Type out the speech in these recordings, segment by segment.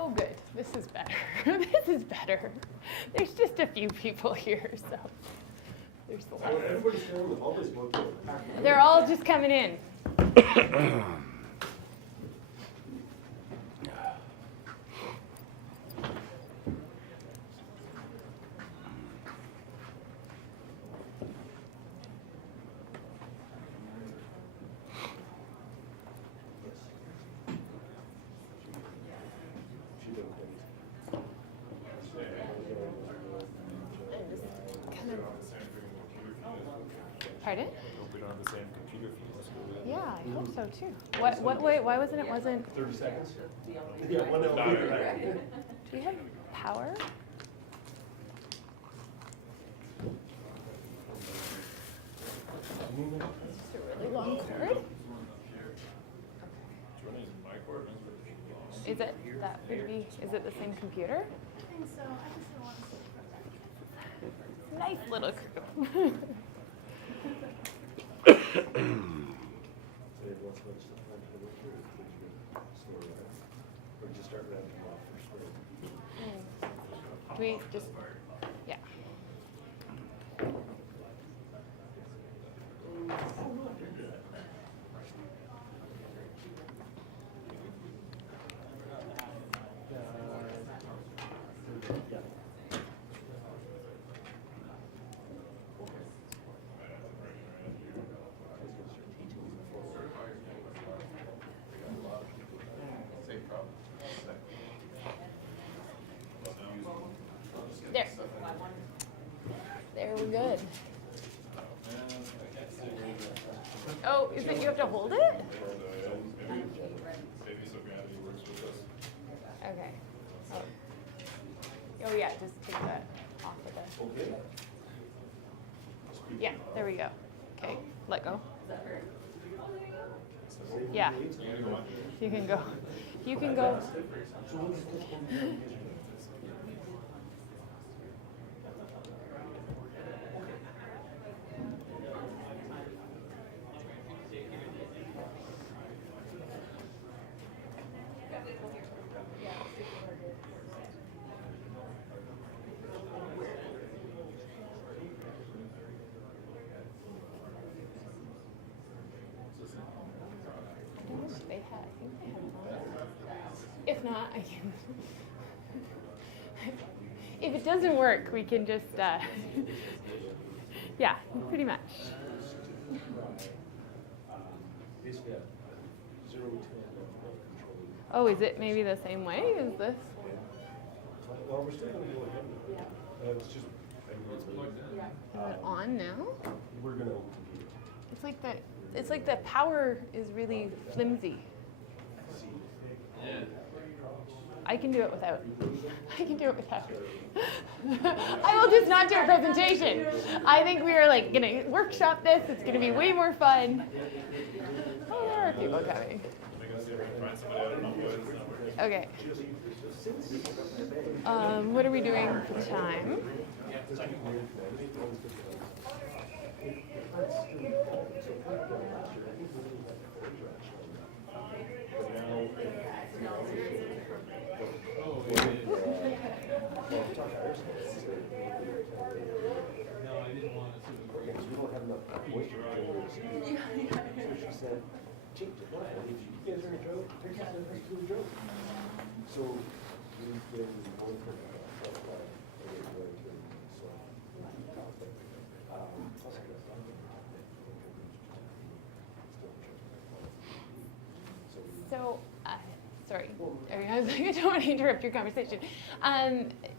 Oh, good. This is better. This is better. There's just a few people here, so there's a lot. Everybody's sharing with all this work. They're all just coming in. Pardon? Hope we don't have the same computer for Yeah, I hope so too. Why wasn't it? 30 seconds? Yeah, one elevator, right? Do you have power? It's just a really long cord. Is it that would be? Is it the same computer? I think so. I just don't want to sit for that. Nice little crew. Or just start rounding off for spring. Do we just? Yeah. There. There, we're good. Oh, is it you have to hold it? Okay. Oh yeah, just take that off of the. Okay. Yeah, there we go. Okay, let go. Yeah. You can go. You can go. If not, I can. If it doesn't work, we can just, yeah, pretty much. Oh, is it maybe the same way? Is this? Well, we're still going to go ahead. It's just. Is it on now? We're going to. It's like the power is really flimsy. I can do it without. I can do it without. I will just not do a presentation. I think we are like gonna workshop this. It's gonna be way more fun. Oh, there are people coming. Okay. What are we doing for time? So, sorry, I was like, I don't want to interrupt your conversation.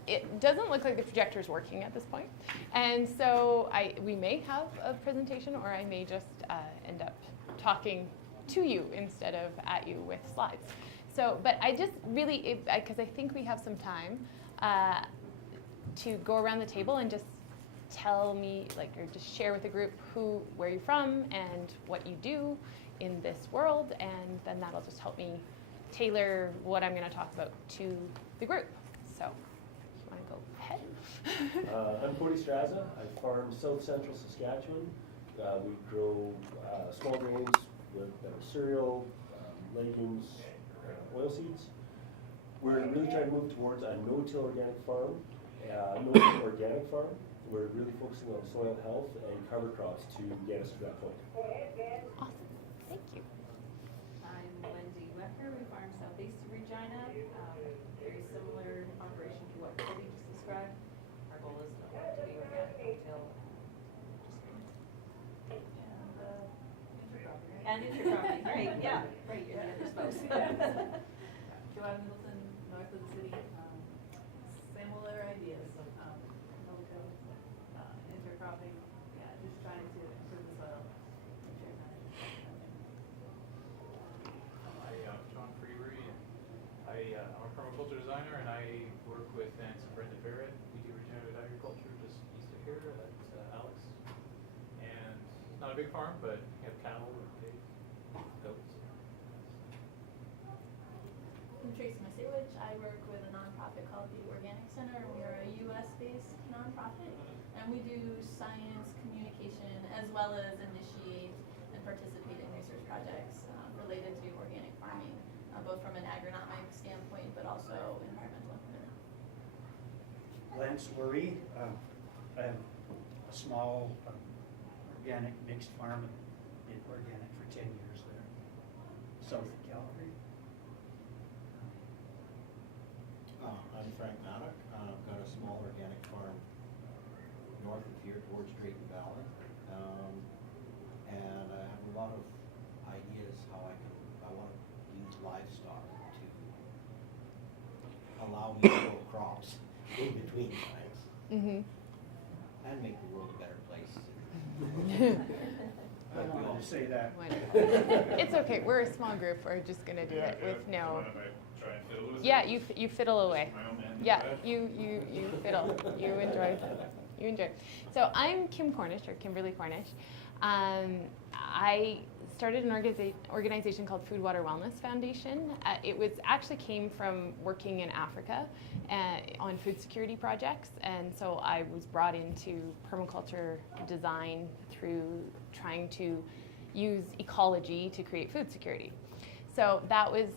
It doesn't look like the projector is working at this point. And so we may have a presentation, or I may just end up talking to you instead of at you with slides. So, but I just really, because I think we have some time to go around the table and just tell me, like, or just share with the group where you're from and what you do in this world, and then that'll just help me tailor what I'm going to talk about to the group. So, if you want to go ahead. I'm Cody Straza. I farm south central Saskatchewan. We grow small grains with cereal, legumes, oilseeds. We're really trying to move towards a no-till organic farm, no-till organic farm. We're really focusing on soil health and cover crops to get us to that point. Awesome. Thank you. I'm Wendy Wecker. We farm southeast of Regina. Very similar operation to what Cody just described. Our goal is to be organic until and intercropping. Right, yeah, right, you're the other spouse. Joanne Middleton, north of the city. Similar ideas of no-till, intercropping, yeah, just trying to improve the soil. I'm John Freebury. I'm a permaculture designer, and I work with Nancy and Brenda Barrett. We do regenerative agriculture just east of here at Alex. And it's not a big farm, but we have cattle and pigs, goats. I'm Tracy Masiewicz. I work with a nonprofit called the Organic Center. We are a US-based nonprofit, and we do science communication as well as initiate and participate in research projects related to organic farming, both from an agronomic standpoint, but also environmental improvement. Lance Lurie. I have a small organic mixed farm, did organic for 10 years there, south of Calgary. I'm Frank Maddock. I've got a small organic farm north of here towards Drayton Valley. And I have a lot of ideas how I want to use livestock to allow me to grow crops in between times and make the world a better place. I wanted to say that. Why not? It's okay. We're a small group. We're just going to do it with no. Try and fiddle with Yeah, it? you fiddle away. My own man. Yeah, you fiddle. You enjoy. You enjoy. So I'm Kim Cornish, or Kimberly Cornish. I started an organization called Food Water Wellness Foundation. It was actually came from working in Africa on food security projects, and so I was brought into permaculture design through trying to use ecology to create food security. So that was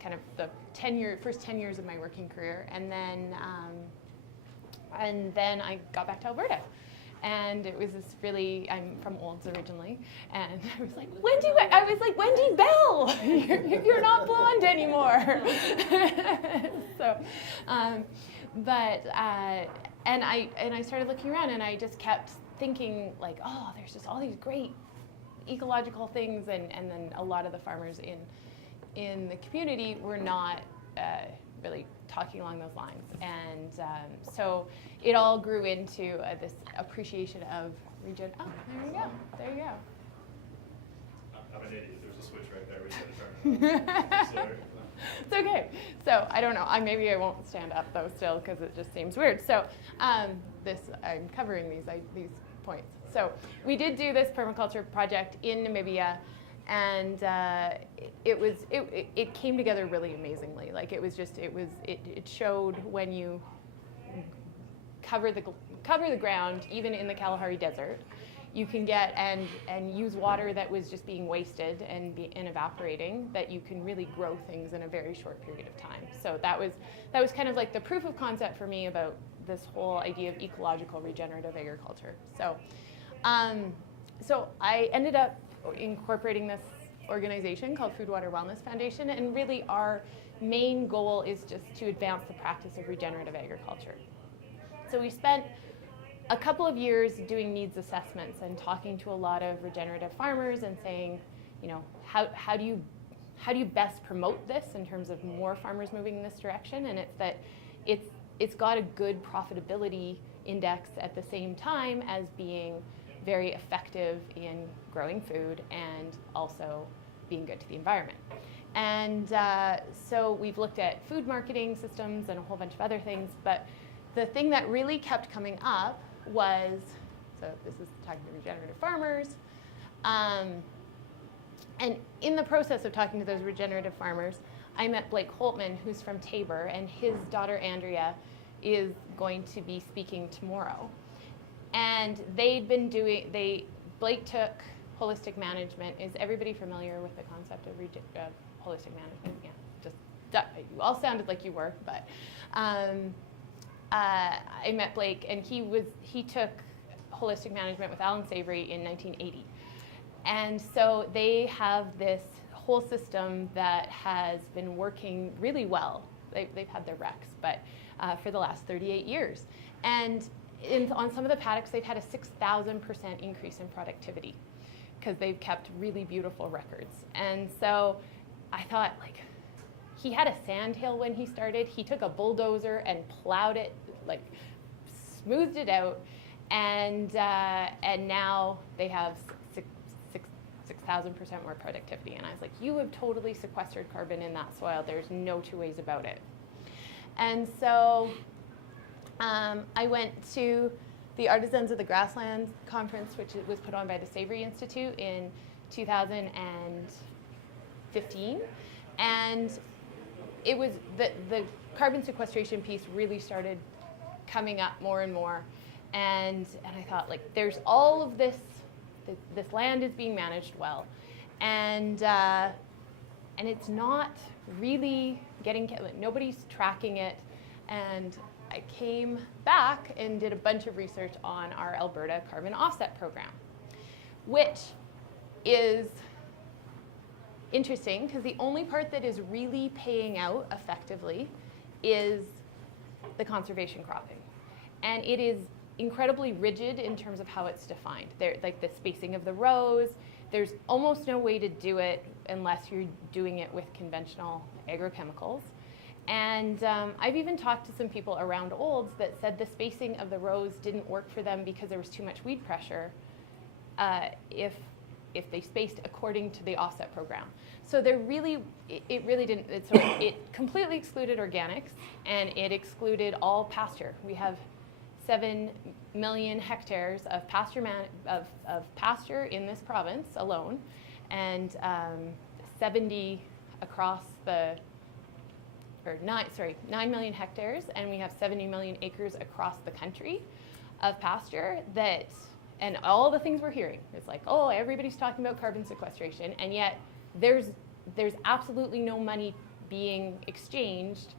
kind of the first 10 years of my working career, and then I got back to Alberta, and it was this really, I'm from Olds originally, and I was like, Wendy Bell, you're not blonde anymore. So, and I started looking around, and I just kept thinking like, oh, there's just all these great ecological things, and then a lot of the farmers in the community were not really talking along those lines, and so it all grew into this appreciation of regen. Oh, there you go. I'm an idiot. There's a switch right there. We gotta turn it on. Sorry. It's okay. So I don't know. Maybe I won't stand up though still because it just seems weird. So I'm covering these points. So we did do this permaculture project in Namibia. And it came together really amazingly. Like it showed when you cover the ground, even in the Kalahari Desert, you can get and use water that was just being wasted and evaporating, that you can really grow things in a very short period of time. So that was kind of like the proof of concept for me about this whole idea of ecological regenerative agriculture. So I ended up incorporating this organization called Food Water Wellness Foundation, and really our main goal is just to advance the practice of regenerative agriculture. So we spent a couple of years doing needs assessments and talking to a lot of regenerative farmers and saying, how do you best promote this in terms of more farmers moving in this direction? And it's that it's got a good profitability index at the same time as being very effective in growing food and also being good to the environment. And so we've looked at food marketing systems and a whole bunch of other things, but the thing that really kept coming up was, so this is talking to regenerative farmers, and in the process of talking to those regenerative farmers, I met Blake Holtman, who's from Tabor, and his daughter Andrea is going to be speaking tomorrow. And Blake took holistic management. Is everybody familiar with the concept of holistic management? Yeah, just you all sounded like you were, but I met Blake, and he took holistic management with Alan Savory in 1980. And so they have this whole system that has been working really well. They've had their recs, but for the last 38 years. And on some of the paddocks, they've had a 6,000% increase in productivity because they've kept really beautiful records. And so I thought, like, he had a sandhill when he started. He took a bulldozer and plowed it, like, smoothed it out, and now they have 6,000% more productivity. And I was like, you have totally sequestered carbon in that soil. There's no two ways about it. And so I went to the Artisans of the Grasslands Conference, which was put on by the Savory Institute in 2015. And it was the carbon sequestration piece really started coming up more and more. And I thought, like, there's all of this land is being managed well. And it's not really nobody's tracking it. And I came back and did a bunch of research on our Alberta carbon offset program, which is interesting because the only part that is really paying out effectively is the conservation cropping. And it is incredibly rigid in terms of how it's defined. Like the spacing of the rows, there's almost no way to do it unless you're doing it with conventional agrochemicals. And I've even talked to some people around Olds that said the spacing of the rows didn't work for them because there was too much weed pressure if they spaced according to the offset program. So it really didn't. It completely excluded organics, and it excluded all pasture. We have 7 million hectares of pasture in this province alone, and 70 across the. 9 million hectares, and we have 70 million acres across the country of pasture and all the things we're hearing. It's like, oh, everybody's talking about carbon sequestration, and yet there's absolutely no money being exchanged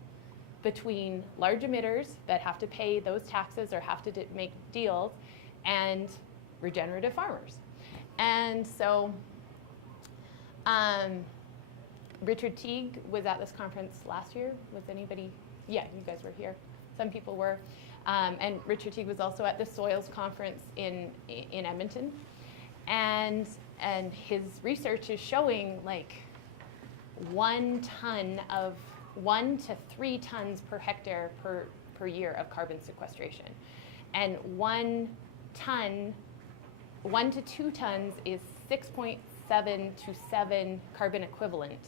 between large emitters that have to pay those taxes or have to make deals and regenerative farmers. And so Richard Teague was at this conference last year. Was anybody? Yeah, you guys were here. Some people were. And Richard Teague was also at the Soils Conference in Edmonton. And his research is showing like 1 to 3 tons per hectare per year of carbon sequestration. And 1 to 2 tons is 6.7 to 7 carbon equivalent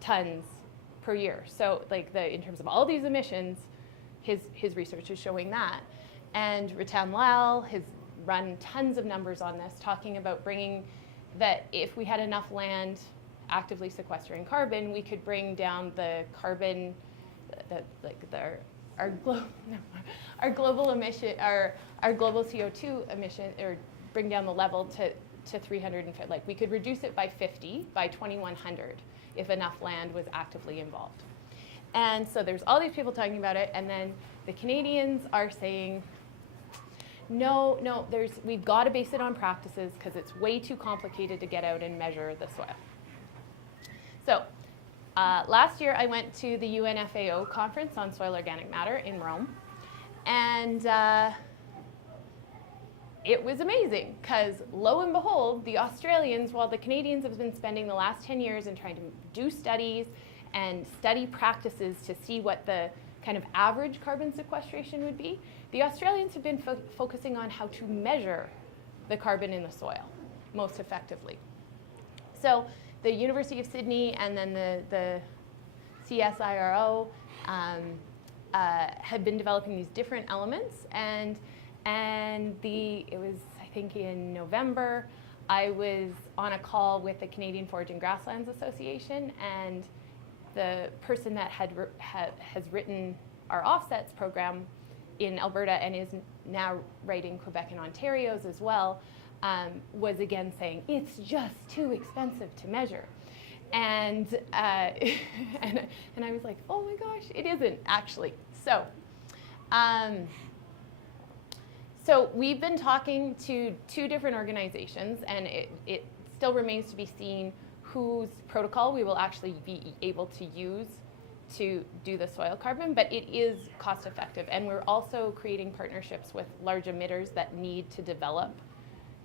tons per year. So like in terms of all these emissions, his research is showing that. And Ratan Lal has run tons of numbers on this, talking about bringing that if we had enough land actively sequestering carbon, we could bring down the carbon, our global emission, our global CO2 emission, or bring down the level to 350. Like we could reduce it by 50 by 2100 if enough land was actively involved. And so there's all these people talking about it, and then the Canadians are saying, no, we've got to base it on practices because it's way too complicated to get out and measure the soil. So last year I went to the UNFAO conference on soil organic matter in Rome, and it was amazing because lo and behold, the Australians, while the Canadians have been spending the last 10 years in trying to do studies and study practices to see what the kind of average carbon sequestration would be, the Australians have been focusing on how to measure the carbon in the soil most effectively. So the University of Sydney and then the CSIRO had been developing these different elements, and it was, I think in November, I was on a call with the Canadian Forage and Grasslands Association, and the person that has written our offsets program in Alberta and is now writing Quebec and Ontario's as well, was again saying, it's just too expensive to measure. And, and I was like, oh my gosh, it isn't actually. So, so we've been talking to 2 different organizations, and it still remains to be seen whose protocol we will actually be able to use to do the soil carbon, but it is cost effective. And we're also creating partnerships with large emitters that need to develop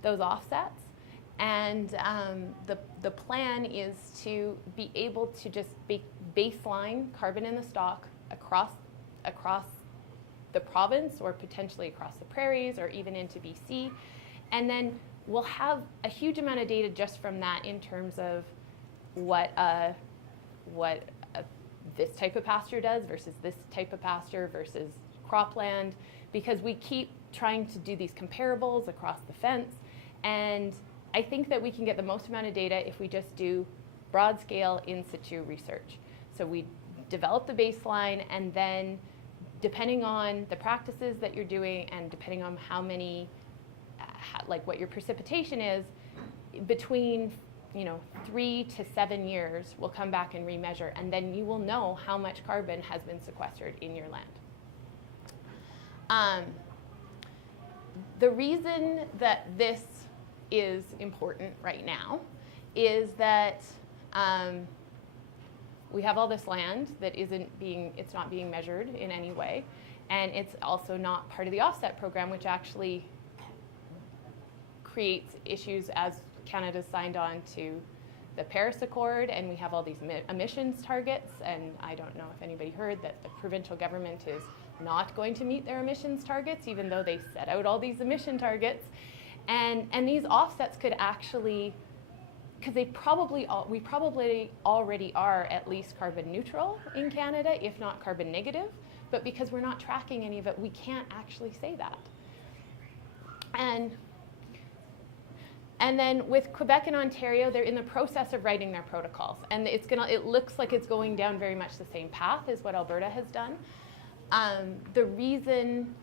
those offsets. And the plan is to be able to just baseline carbon in the stock across the province, or potentially across the prairies, or even into BC. And then we'll have a huge amount of data just from that in terms of what this type of pasture does versus this type of pasture versus cropland, because we keep trying to do these comparables across the fence. And I think that we can get the most amount of data if we just do broad scale in situ research. So we develop the baseline, and then depending on the practices that you're doing and depending on how many, like what your precipitation is, between 3 to 7 years, we'll come back and remeasure, and then you will know how much carbon has been sequestered in your land. The reason that this is important right now is that we have all this land that it's not being measured in any way, and it's also not part of the offset program, which actually creates issues as Canada's signed on to the Paris Accord, and we have all these emissions targets, and I don't know if anybody heard that the provincial government is not going to meet their emissions targets, even though they set out all these emission targets. And these offsets could actually, because we probably already are at least carbon neutral in Canada, if not carbon negative, but because we're not tracking any of it, we can't actually say that. And then with Quebec and Ontario, they're in the process of writing their protocols, and it looks like it's going down very much the same path as what Alberta has done. The reason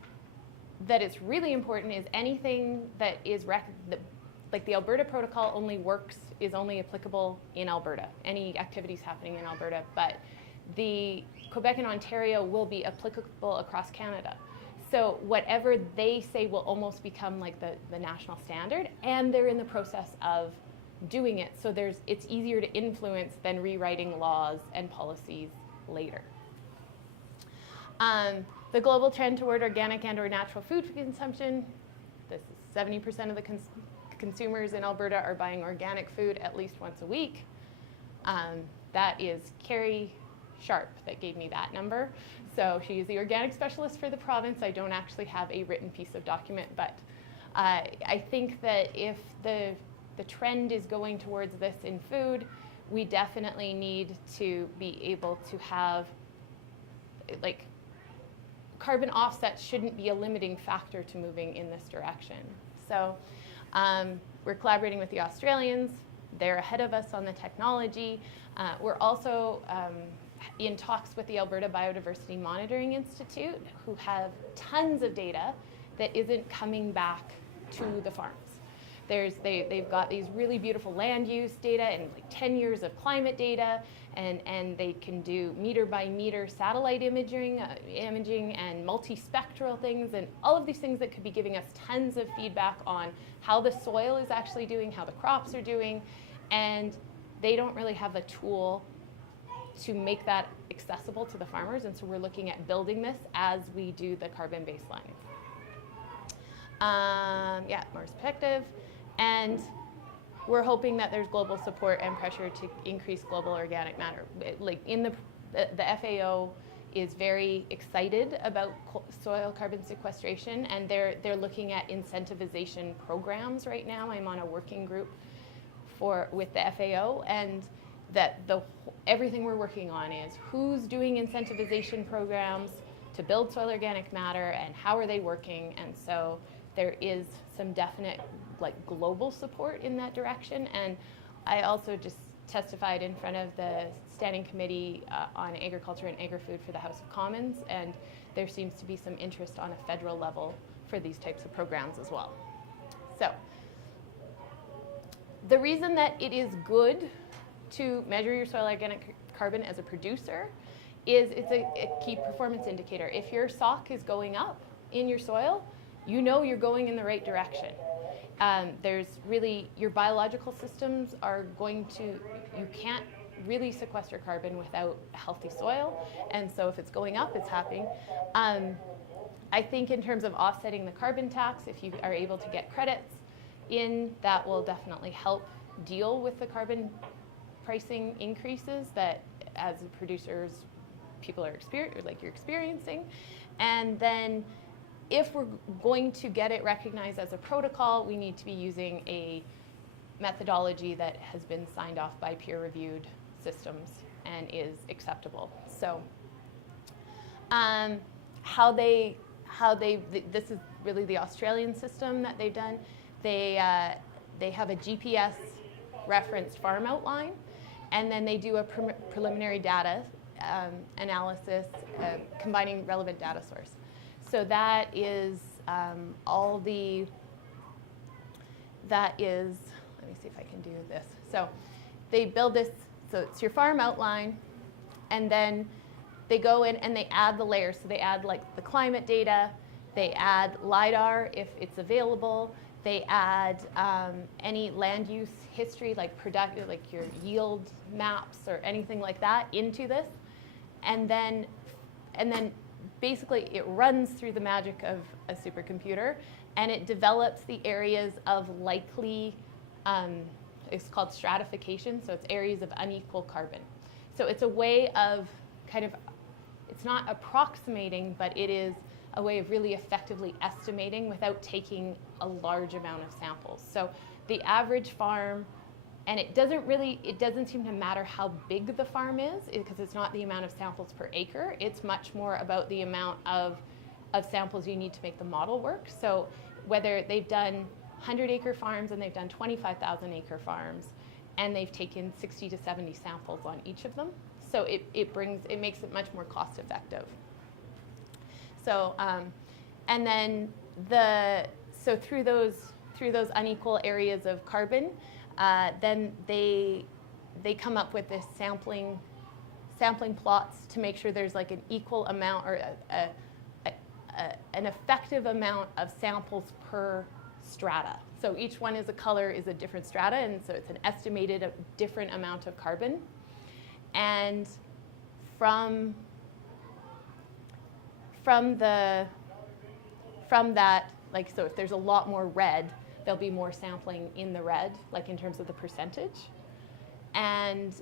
that it's really important is anything that is like the Alberta protocol is only applicable in Alberta, any activities happening in Alberta, but the Quebec and Ontario will be applicable across Canada. So whatever they say will almost become like the national standard, and they're in the process of doing it, so it's easier to influence than rewriting laws and policies later. The global trend toward organic and or natural food consumption, this is 70% of the consumers in Alberta are buying organic food at least once a week. That is Carrie Sharp that gave me that number. So she is the organic specialist for the province. I don't actually have a written piece of document, but I think that if the trend is going towards this in food, we definitely need to be able to have, like, carbon offsets shouldn't be a limiting factor to moving in this direction. So we're collaborating with the Australians. They're ahead of us on the technology. We're also in talks with the Alberta Biodiversity Monitoring Institute, who have tons of data that isn't coming back to the farms. They've got these really beautiful land use data and like 10 years of climate data, and they can do meter by meter satellite imaging and multispectral things, and all of these things that could be giving us tons of feedback on how the soil is actually doing, how the crops are doing, and they don't really have a tool to make that accessible to the farmers, and so we're looking at building this as we do the carbon baseline. More perspective, and we're hoping that there's global support and pressure to increase global organic matter. Like the FAO is very excited about soil carbon sequestration, and they're looking at incentivization programs right now. I'm on a working group with the FAO, and that everything we're working on is who's doing incentivization programs to build soil organic matter and how are they working, and so there is some definite global support in that direction. And I also just testified in front of the Standing Committee on Agriculture and Agri-Food for the House of Commons, and there seems to be some interest on a federal level for these types of programs as well. So the reason that it is good to measure your soil organic carbon as a producer is it's a key performance indicator. If your SOC is going up in your soil, you know you're going in the right direction. There's really, your biological systems are going to, you can't really sequester carbon without a healthy soil, and so if it's going up, it's happening. I think in terms of offsetting the carbon tax, if you are able to get credits in, that will definitely help deal with the carbon pricing increases that as producers, people are you're experiencing. And then if we're going to get it recognized as a protocol, we need to be using a methodology that has been signed off by peer-reviewed systems and is acceptable. So this is really the Australian system that they've done. They have a GPS referenced farm outline, and then they do a preliminary data analysis combining relevant data source. So that is let me see if I can do this. So they build this, so it's your farm outline, and then they go in and they add the layers. So they add like the climate data, they add LIDAR if it's available, they add any land use history like productive, like your yield maps or anything like that into this. And then basically it runs through the magic of a supercomputer, and it develops the areas of likely, it's called stratification, so it's areas of unequal carbon. So it's a way of kind of, it's not approximating, but it is a way of really effectively estimating without taking a large amount of samples. So the average farm, and it doesn't seem to matter how big the farm is, because it's not the amount of samples per acre. It's much more about the amount of samples you need to make the model work. So whether they've done 100-acre farms and they've done 25,000-acre farms, and they've taken 60 to 70 samples on each of them. So it makes it much more cost effective. So and then so through those unequal areas of carbon, then they come up with this sampling plots to make sure there's like an equal amount or an effective amount of samples per strata. So each one is a color is a different strata, and so it's an estimated different amount of carbon. And from that, like, so if there's a lot more red, there'll be more sampling in the red, like in terms of the percentage. And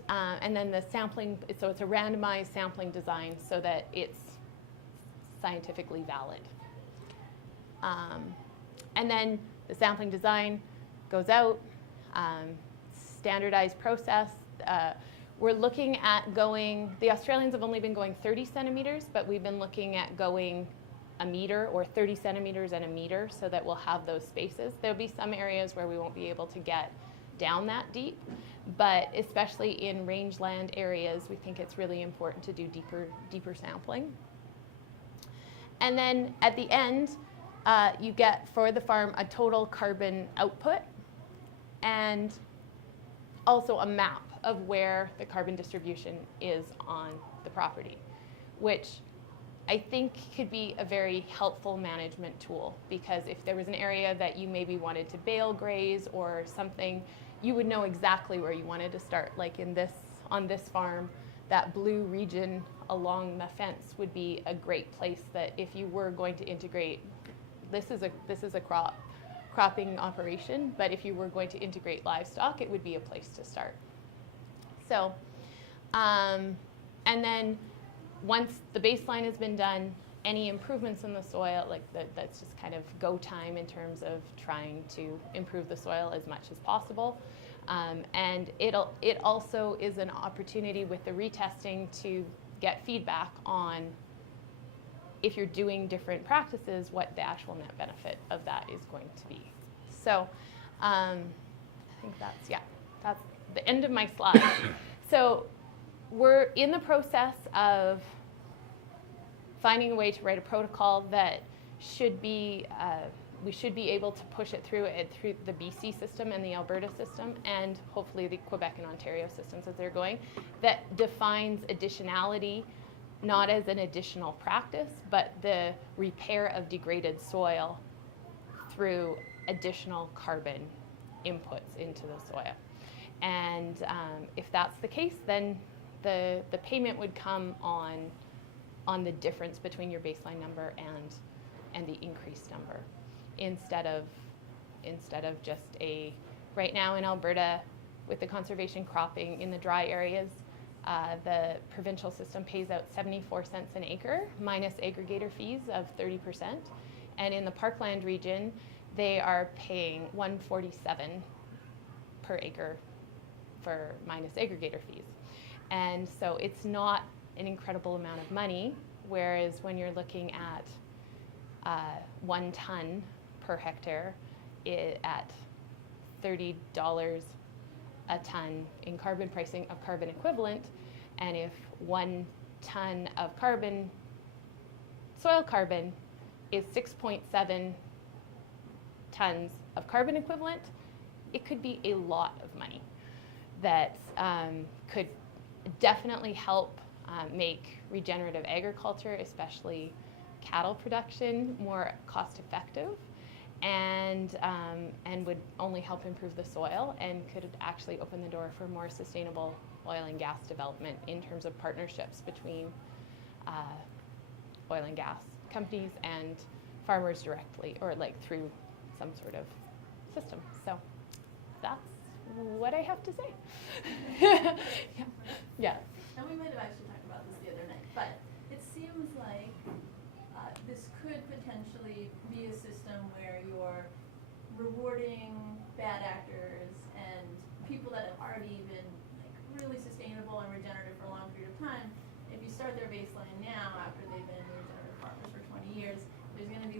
then the sampling, so it's a randomized sampling design so that it's scientifically valid. And then the sampling design goes out, standardized process. We're looking at going, the Australians have only been going 30 centimeters, but we've been looking at going a meter or 30 centimeters and a meter so that we'll have those spaces. There'll be some areas where we won't be able to get down that deep, but especially in rangeland areas, we think it's really important to do deeper sampling. And then at the end, you get for the farm a total carbon output and also a map of where the carbon distribution is on the property, which I think could be a very helpful management tool, because if there was an area that you maybe wanted to bale graze or something, you would know exactly where you wanted to start. Like on this farm, that blue region along the fence would be a great place that if you were going to integrate, this is a cropping operation, but if you were going to integrate livestock, it would be a place to start. So, and then once the baseline has been done, any improvements in the soil, like that's just kind of go time in terms of trying to improve the soil as much as possible. And it also is an opportunity with the retesting to get feedback on if you're doing different practices, what the actual net benefit of that is going to be. So I think that's the end of my slide. So we're in the process of finding a way to write a protocol that should be we should be able to push it through the BC system and the Alberta system, and hopefully the Quebec and Ontario systems as they're going, that defines additionality not as an additional practice, but the repair of degraded soil through additional carbon inputs into the soil. And if that's the case, then the payment would come on the difference between your baseline number and the increased number, instead of just right now in Alberta with the conservation cropping in the dry areas, the provincial system pays out 74 cents an acre minus aggregator fees of 30%, and in the parkland region they are paying 147 per acre for minus aggregator fees. And so it's not an incredible amount of money, whereas when you're looking at 1 ton per hectare at $30 a ton in carbon pricing of carbon equivalent, and if 1 ton of soil carbon is 6.7 tons of carbon equivalent, it could be a lot of money that could definitely help make regenerative agriculture, especially cattle production, more cost effective, and would only help improve the soil, and could actually open the door for more sustainable oil and gas development in terms of partnerships between oil and gas companies and farmers directly, or like through some sort of system. So that's what I have to say. Yeah. And we might have actually talked about this the other night, but it seems like this could potentially be a system where you're rewarding bad actors and people that have already been like really sustainable and regenerative for a long period of time. If you start their baseline now, after they've been regenerative farmers for 20 years, there's going to be